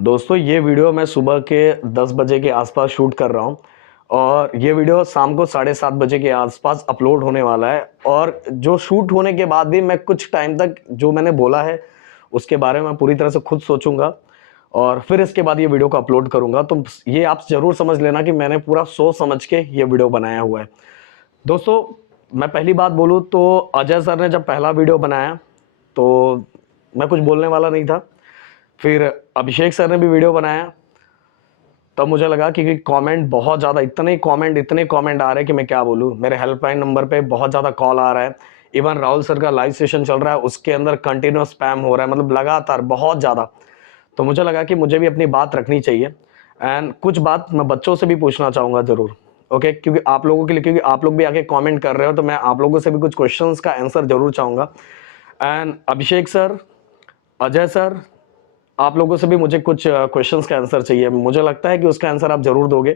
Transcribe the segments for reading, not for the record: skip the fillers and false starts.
दोस्तों ये वीडियो मैं सुबह के 10 बजे के आसपास शूट कर रहा हूँ और ये वीडियो शाम को 7:30 बजे के आसपास अपलोड होने वाला है। और जो शूट होने के बाद भी मैं कुछ टाइम तक जो मैंने बोला है उसके बारे में पूरी तरह से खुद सोचूंगा और फिर इसके बाद ये वीडियो को अपलोड करूंगा। तो ये आप जरूर समझ लेना कि मैंने पूरा सोच समझ के ये वीडियो बनाया हुआ है। दोस्तों मैं पहली बात बोलूँ तो अजय सर ने जब पहला वीडियो बनाया तो मैं कुछ बोलने वाला नहीं था। फिर अभिषेक सर ने भी वीडियो बनाया तब मुझे लगा कि कमेंट बहुत ज़्यादा इतने कमेंट आ रहे हैं कि मैं क्या बोलूँ। मेरे हेल्पलाइन नंबर पे बहुत ज़्यादा कॉल आ रहा है। इवन राहुल सर का लाइव सेशन चल रहा है, उसके अंदर कंटिन्यूस स्पैम हो रहा है, मतलब लगातार बहुत ज़्यादा। तो मुझे लगा कि मुझे भी अपनी बात रखनी चाहिए एंड कुछ बात मैं बच्चों से भी पूछना चाहूँगा ज़रूर। ओके, क्योंकि आप लोगों के लिए, क्योंकि आप लोग भी आके कमेंट कर रहे हो तो मैं आप लोगों से भी कुछ क्वेश्चंस का आंसर जरूर चाहूँगा। And Abhishek sir, Ajay sir, आप लोगों से भी मुझे कुछ क्वेश्चंस का आंसर चाहिए। मुझे लगता है कि उसका आंसर आप जरूर दोगे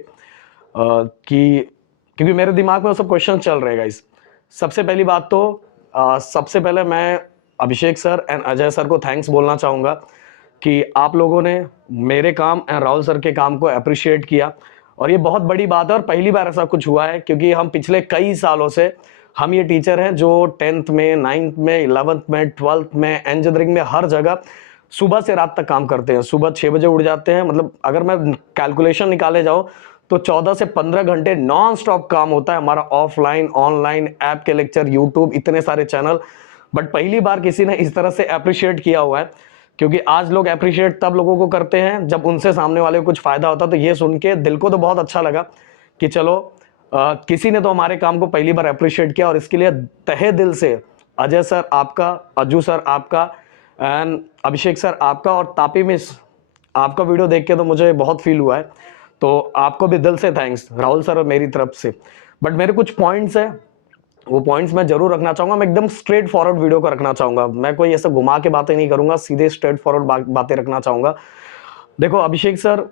कि क्योंकि मेरे दिमाग में वो सब क्वेश्चन चल रहे हैं गाइस। सबसे पहली बात तो सबसे पहले मैं अभिषेक सर एंड अजय सर को थैंक्स बोलना चाहूँगा कि आप लोगों ने मेरे काम एंड राहुल सर के काम को अप्रिशिएट किया। और ये बहुत बड़ी बात है और पहली बार ऐसा कुछ हुआ है, क्योंकि हम पिछले कई सालों से हम ये टीचर हैं जो 10th में, 9th में, 11th में, 12th में, इंजीनियरिंग में, हर जगह सुबह से रात तक काम करते हैं। सुबह 6 बजे उठ जाते हैं, मतलब अगर मैं कैलकुलेशन निकाले जाऊँ तो 14 से 15 घंटे नॉन स्टॉप काम होता है हमारा, ऑफलाइन ऑनलाइन, ऐप के लेक्चर, यूट्यूब, इतने सारे चैनल। बट पहली बार किसी ने इस तरह से अप्रिशिएट किया हुआ है, क्योंकि आज लोग अप्रिशिएट तब लोगों को करते हैं जब उनसे सामने वाले को कुछ फायदा होता है। तो ये सुन के दिल को तो बहुत अच्छा लगा कि चलो किसी ने तो हमारे काम को पहली बार अप्रिशिएट किया। और इसके लिए तहे दिल से अजय सर आपका, अज्जू सर आपका एंड अभिषेक सर आपका और तापी मिस, आपका वीडियो देख के तो मुझे बहुत फील हुआ है। तो आपको भी दिल से थैंक्स राहुल सर और मेरी तरफ से। बट मेरे कुछ पॉइंट्स हैं, वो पॉइंट्स मैं जरूर रखना चाहूंगा। मैं एकदम स्ट्रेट फॉरवर्ड वीडियो को रखना चाहूंगा, मैं कोई ऐसा घुमा के बातें नहीं करूंगा, सीधे स्ट्रेट फॉरवर्ड बातें रखना चाहूंगा। देखो अभिषेक सर,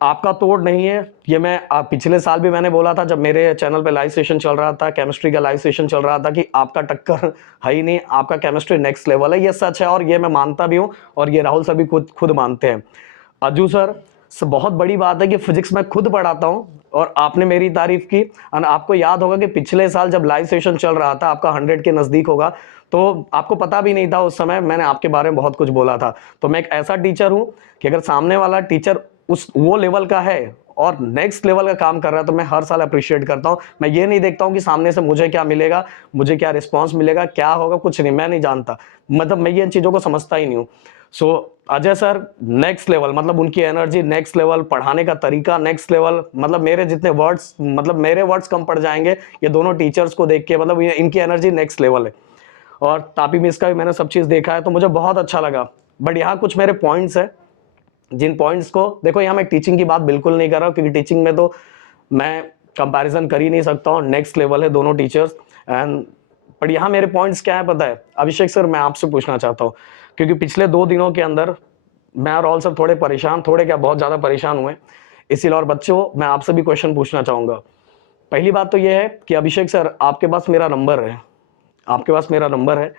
आपका तोड़ नहीं है ये मैं पिछले साल भी मैंने बोला था जब मेरे चैनल पे लाइव सेशन चल रहा था, केमिस्ट्री का लाइव सेशन चल रहा था, कि आपका टक्कर है ही नहीं, आपका केमिस्ट्री नेक्स्ट लेवल है। ये सच है और ये मैं मानता भी हूँ और ये राहुल सर भी खुद खुद मानते हैं। अज्जू सर, बहुत बड़ी बात है कि फिजिक्स में खुद पढ़ाता हूँ और आपने मेरी तारीफ की। और आपको याद होगा कि पिछले साल जब लाइव सेशन चल रहा था, आपका 100 के नजदीक होगा, तो आपको पता भी नहीं था उस समय मैंने आपके बारे में बहुत कुछ बोला था। तो मैं एक ऐसा टीचर हूं कि अगर सामने वाला टीचर उस वो लेवल का है और नेक्स्ट लेवल का काम कर रहा है तो मैं हर साल अप्रिशिएट करता हूं। मैं ये नहीं देखता हूं कि सामने से मुझे क्या मिलेगा, मुझे क्या रिस्पांस मिलेगा, क्या होगा, कुछ नहीं, मैं नहीं जानता, मतलब मैं ये इन चीजों को समझता ही नहीं हूं। सो अजय सर नेक्स्ट लेवल, मतलब उनकी एनर्जी नेक्स्ट लेवल, पढ़ाने का तरीका नेक्स्ट लेवल, मतलब मेरे जितने वर्ड्स, मतलब मेरे वर्ड्स कम पड़ जाएंगे ये दोनों टीचर्स को देख के, मतलब इनकी एनर्जी नेक्स्ट लेवल है। और तापी मिस का भी मैंने सब चीज देखा है तो मुझे बहुत अच्छा लगा। बट यहाँ कुछ मेरे पॉइंट्स है, जिन पॉइंट्स को देखो, यहाँ मैं टीचिंग की बात बिल्कुल नहीं कर रहा हूँ, क्योंकि टीचिंग में तो मैं कंपैरिजन कर ही नहीं सकता हूँ, नेक्स्ट लेवल है दोनों टीचर्स एंड। पर यहाँ मेरे पॉइंट्स क्या है पता है अभिषेक सर, मैं आपसे पूछना चाहता हूँ, क्योंकि पिछले 2 दिनों के अंदर मैं और ऑल सर थोड़े परेशान, थोड़े क्या बहुत ज्यादा परेशान हुए, इसीलिए। और बच्चों मैं आपसे भी क्वेश्चन पूछना चाहूंगा। पहली बात तो यह है कि अभिषेक सर आपके पास मेरा नंबर है, आपके पास मेरा नंबर है,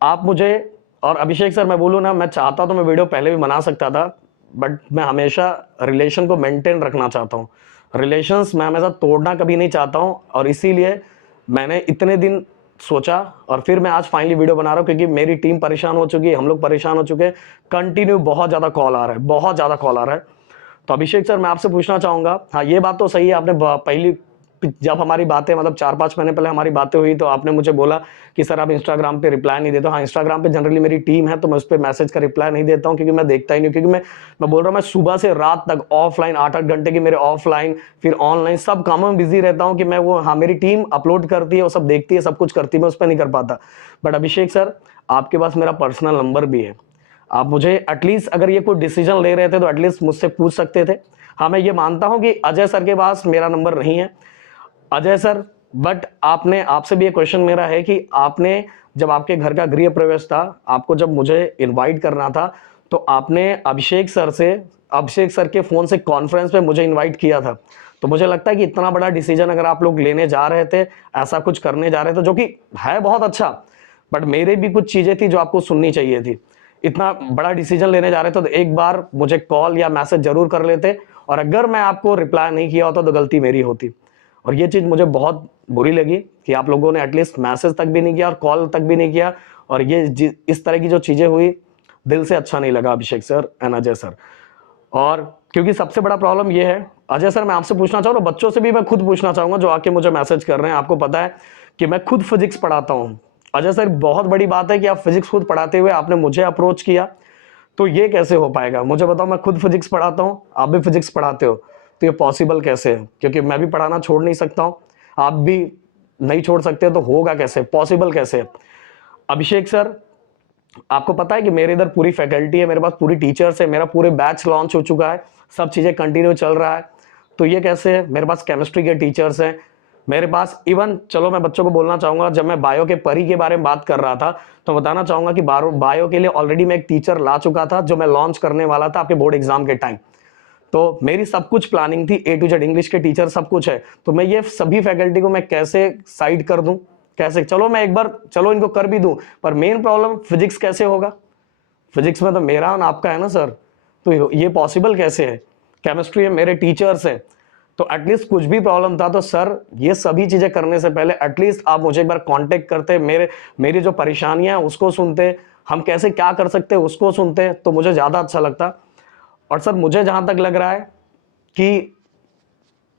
आप मुझे, और अभिषेक सर मैं बोलूँ ना, मैं चाहता तो मैं वीडियो पहले भी बना सकता था, बट मैं हमेशा रिलेशन को मेंटेन रखना चाहता हूँ। रिलेशंस मैं हमेशा तोड़ना कभी नहीं चाहता हूँ, और इसीलिए मैंने इतने दिन सोचा और फिर मैं आज फाइनली वीडियो बना रहा हूँ, क्योंकि मेरी टीम परेशान हो चुकी है, हम लोग परेशान हो चुके हैं, कंटिन्यू बहुत ज़्यादा कॉल आ रहा है, बहुत ज़्यादा कॉल आ रहा है। तो अभिषेक सर मैं आपसे पूछना चाहूँगा, हाँ ये बात तो सही है, आपने पहली जब हमारी बातें, मतलब 4-5 महीने पहले हमारी बातें हुई तो आपने मुझे बोला कि सर आप इंस्टाग्राम पे रिप्लाई नहीं देते हो। हाँ, इंस्टाग्राम पे जनरली मेरी टीम है तो मैं उस पर मैसेज का रिप्लाई नहीं देता हूँ, क्योंकि मैं देखता ही नहीं, क्योंकि मैं बोल रहा हूँ, मैं सुबह से रात तक ऑफलाइन 8-8 घंटे की मेरे ऑफलाइन फिर ऑनलाइन सब कामों में बिजी रहता हूँ कि मैं वो, हाँ मेरी टीम अपलोड करती है, वो सब देखती है, सब कुछ करती है, मैं उस पर नहीं कर पाता। बट अभिषेक सर आपके पास मेरा पर्सनल नंबर भी है, आप मुझे एटलीस्ट अगर ये कोई डिसीजन ले रहे थे तो एटलीस्ट मुझसे पूछ सकते थे। हाँ मैं ये मानता हूँ कि अजय सर के पास मेरा नंबर नहीं है, अजय सर, बट आपने, आपसे भी एक क्वेश्चन मेरा है कि आपने जब आपके घर का गृह प्रवेश था, आपको जब मुझे इनवाइट करना था तो आपने अभिषेक सर के फोन से कॉन्फ्रेंस पे मुझे इनवाइट किया था। तो मुझे लगता है कि इतना बड़ा डिसीजन अगर आप लोग लेने जा रहे थे, ऐसा कुछ करने जा रहे थे, जो कि है बहुत अच्छा, बट मेरे भी कुछ चीजें थी जो आपको सुननी चाहिए थी। इतना बड़ा डिसीजन लेने जा रहे थे तो एक बार मुझे कॉल या मैसेज जरूर कर लेते, और अगर मैं आपको रिप्लाई नहीं किया होता तो गलती मेरी होती। और ये चीज़ मुझे बहुत बुरी लगी कि आप लोगों ने एटलीस्ट मैसेज तक भी नहीं किया और कॉल तक भी नहीं किया, और ये इस तरह की जो चीज़ें हुई, दिल से अच्छा नहीं लगा अभिषेक सर एंड अजय सर। और क्योंकि सबसे बड़ा प्रॉब्लम ये है, अजय सर मैं आपसे पूछना चाहूँ, बच्चों से भी मैं खुद पूछना चाहूँगा जो आके मुझे मैसेज कर रहे हैं। आपको पता है कि मैं खुद फिजिक्स पढ़ाता हूँ। अजय सर बहुत बड़ी बात है कि आप फिजिक्स खुद पढ़ाते हुए आपने मुझे अप्रोच किया, तो ये कैसे हो पाएगा? मुझे बताओ, मैं खुद फिजिक्स पढ़ाता हूँ, आप भी फिजिक्स पढ़ाते हो, तो ये पॉसिबल कैसे है? क्योंकि मैं भी पढ़ाना छोड़ नहीं सकता हूँ, आप भी नहीं छोड़ सकते, तो होगा कैसे, पॉसिबल कैसे? अभिषेक सर, आपको पता है कि मेरे इधर पूरी फैकल्टी है, मेरे पास पूरी टीचर्स है, मेरा पूरे बैच लॉन्च हो चुका है, सब चीज़ें कंटिन्यू चल रहा है, तो ये कैसे है? मेरे पास केमिस्ट्री के टीचर्स हैं, मेरे पास इवन, चलो मैं बच्चों को बोलना चाहूँगा, जब मैं बायो के परी के बारे में बात कर रहा था तो बताना चाहूँगा कि बायो के लिए ऑलरेडी मैं एक टीचर ला चुका था जो मैं लॉन्च करने वाला था आपके बोर्ड एग्जाम के टाइम। तो मेरी सब कुछ प्लानिंग थी, ए टू जेड, इंग्लिश के टीचर सब कुछ है, तो मैं ये सभी फैकल्टी को मैं कैसे साइड कर दूं, कैसे? चलो मैं एक बार, चलो इनको कर भी दूं, पर मेन प्रॉब्लम फिजिक्स कैसे होगा? फिजिक्स में तो मेरा और आपका है ना सर, तो ये पॉसिबल कैसे है? केमिस्ट्री है, मेरे टीचर्स हैं, तो एटलीस्ट कुछ भी प्रॉब्लम था तो सर ये सभी चीजें करने से पहले एटलीस्ट आप मुझे एक बार कांटेक्ट करते, मेरी जो परेशानियां हैं उसको सुनते, हम कैसे क्या कर सकते हैं उसको सुनते, तो मुझे ज्यादा अच्छा लगता। और सर मुझे जहां तक लग रहा है कि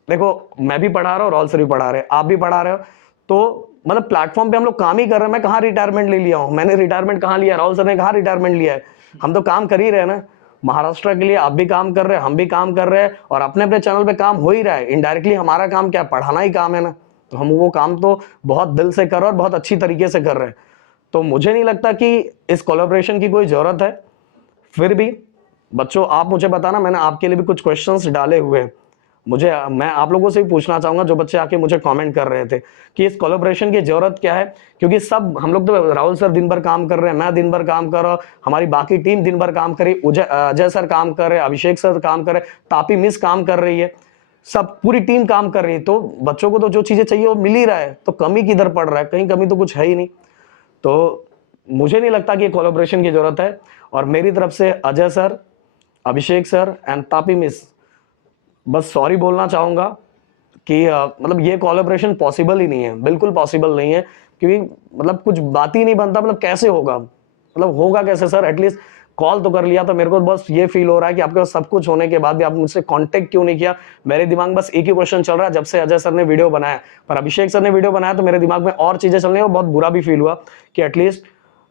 देखो, मैं भी पढ़ा रहा हूँ, राहुल सर भी पढ़ा रहे हैं, आप भी पढ़ा रहे हो, तो मतलब प्लेटफॉर्म पे हम लोग काम ही कर रहे हैं। मैं कहाँ रिटायरमेंट ले लिया हूँ? मैंने रिटायरमेंट कहाँ लिया? राहुल सर ने कहाँ रिटायरमेंट लिया है? हम तो काम कर ही रहे हैं ना महाराष्ट्र के लिए, आप भी काम कर रहे हैं, हम भी काम कर रहे हैं, और अपने अपने चैनल पे काम हो ही रहा है। इनडायरेक्टली हमारा काम क्या है? पढ़ाना ही काम है ना, तो हम वो काम तो बहुत दिल से कर रहे हैं और बहुत अच्छी तरीके से कर रहे हैं। तो मुझे नहीं लगता कि इस कोलैबोरेशन की कोई जरूरत है। फिर भी बच्चों, आप मुझे बताना, मैंने आपके लिए भी कुछ क्वेश्चंस डाले हुए हैं, मैं आप लोगों से भी पूछना चाहूंगा जो बच्चे आके मुझे कमेंट कर रहे थे कि इस कोलैबोरेशन की जरूरत क्या है। क्योंकि सब हम लोग, तो राहुल सर दिन भर काम कर रहे हैं, मैं दिन भर काम कर रहा हूँ, हमारी बाकी टीम दिन भर काम कर रही है, अजय सर काम कर रहे हैं, अभिषेक सर काम कर रहे हैं, तापी मिस काम कर रही है, सब पूरी टीम काम कर रही है, तो बच्चों को तो जो चीजें चाहिए वो मिल ही रहा है, तो कमी किधर पड़ रहा है? कहीं कमी तो कुछ है ही नहीं। तो मुझे नहीं लगता कि कोलैबोरेशन की जरूरत है। और मेरी तरफ से Ajay sir, Abhishek sir and Tapi miss, बस सॉरी बोलना चाहूंगा कि मतलब ये कोलैबोरेशन पॉसिबल ही नहीं है, बिल्कुल पॉसिबल नहीं है, क्योंकि मतलब कुछ बात ही नहीं बनता, मतलब कैसे होगा, मतलब होगा कैसे सर? एटलीस्ट कॉल तो कर लिया। तो मेरे को बस ये फील हो रहा है कि आपके पास सब कुछ होने के बाद भी आप मुझसे कांटेक्ट क्यों नहीं किया। मेरे दिमाग में बस एक ही क्वेश्चन चल रहा है जब से अजय सर ने वीडियो बनाया, पर अभिषेक सर ने वीडियो बनाया तो मेरे दिमाग में और चीजें चल रही है, और बहुत बुरा भी फील हुआ कि एटलीस्ट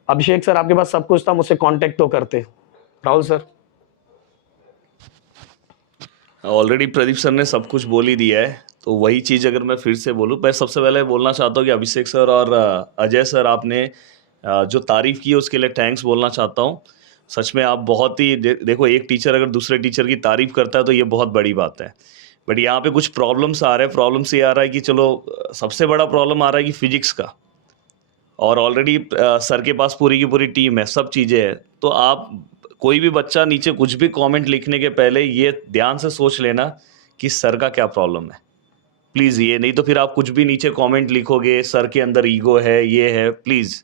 अभिषेक सर आपके पास सब कुछ था, मुझसे कांटेक्ट तो करते। Rahul sir, already Pradeep sir ने सब कुछ बोल ही दिया है, तो वही चीज़ अगर मैं फिर से बोलूँ, मैं सबसे पहले बोलना चाहता हूँ कि अभिषेक सर और अजय सर, आपने जो तारीफ़ की है उसके लिए थैंक्स बोलना चाहता हूँ। सच में आप बहुत ही देखो, एक टीचर अगर दूसरे टीचर की तारीफ़ करता है तो ये बहुत बड़ी बात है। बट यहाँ पे कुछ प्रॉब्लम्स आ रहे हैं। प्रॉब्लम्स ये आ रहा है कि चलो, सबसे बड़ा प्रॉब्लम आ रहा है कि फिजिक्स का, और ऑलरेडी सर के पास पूरी की पूरी टीम है, सब चीज़ें हैं। तो आप, कोई भी बच्चा नीचे कुछ भी कमेंट लिखने के पहले ये ध्यान से सोच लेना कि सर का क्या प्रॉब्लम है। प्लीज़ ये नहीं तो फिर आप कुछ भी नीचे कमेंट लिखोगे, सर के अंदर ईगो है, ये है। प्लीज़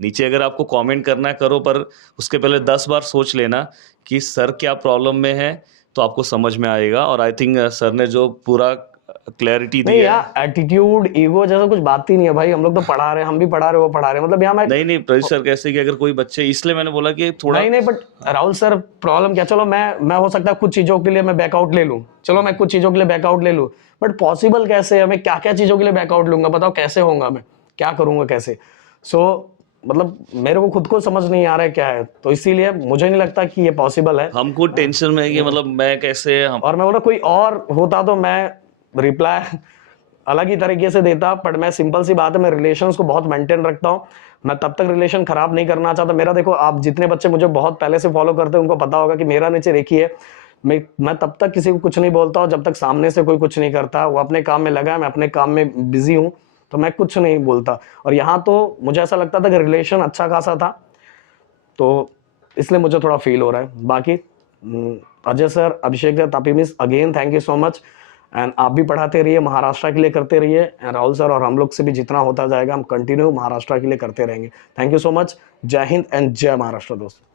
नीचे अगर आपको कमेंट करना है करो, पर उसके पहले 10 बार सोच लेना कि सर क्या प्रॉब्लम में है, तो आपको समझ में आएगा। और आई थिंक सर ने जो पूरा क्लैरिटी नहीं दिया है। यार, एटीट्यूड ईगो जैसा कुछ बात ही नहीं है भाई, हम लोग तो पढ़ा रहे हैं, हम भी पढ़ा रहे हैं, वो पढ़ा रहे हैं, मतलब यहाँ मैं, नहीं नहीं प्रदीप सर, कैसे कि अगर कोई बच्चे, इसलिए मैंने बोला कि थोड़ा, नहीं नहीं, बट राहुल सर प्रॉब्लम क्या, चलो मैं हो सकता है कुछ चीजों के लिए मैं बैकआउट ले लूं, चलो मैं कुछ चीजों के लिए बैकआउट ले लूं, बट पॉसिबल कैसे है? मैं क्या क्या चीजों के लिए बैकआउट लूंगा? बताओ कैसे होगा, मैं क्या करूंगा कैसे? सो मतलब मेरे को खुद को समझ नहीं आ रहा है क्या है, तो इसीलिए मुझे नहीं लगता कि ये पॉसिबल है। हमको टेंशन में है कि मतलब मैं कैसे हम। और मैं बोला कोई और होता तो मैं रिप्लाई अलग ही तरीके से देता, बट मैं, सिंपल सी बात है, मैं रिलेशंस को बहुत मेंटेन रखता हूँ, मैं तब तक रिलेशन खराब नहीं करना चाहता। मेरा देखो, आप जितने बच्चे मुझे बहुत पहले से फॉलो करते हैं उनको पता होगा कि मेरा नेचर एक ही है, मैं तब तक किसी को कुछ नहीं बोलता हूँ जब तक सामने से कोई कुछ नहीं करता। वो अपने काम में लगा है, मैं अपने काम में बिजी हूँ, तो मैं कुछ नहीं बोलता। और यहाँ तो मुझे ऐसा लगता था कि रिलेशन अच्छा खासा था, तो इसलिए मुझे थोड़ा फील हो रहा है। बाकी Ajay sir, Abhishek sir, Tapi miss, again thank you so much, and आप भी पढ़ाते रहिए, महाराष्ट्र के लिए करते रहिए, एंड राहुल सर और हम लोग से भी जितना होता जाएगा हम कंटिन्यू महाराष्ट्र के लिए करते रहेंगे। Thank you so much. जय हिंद एंड जय महाराष्ट्र दोस्तों।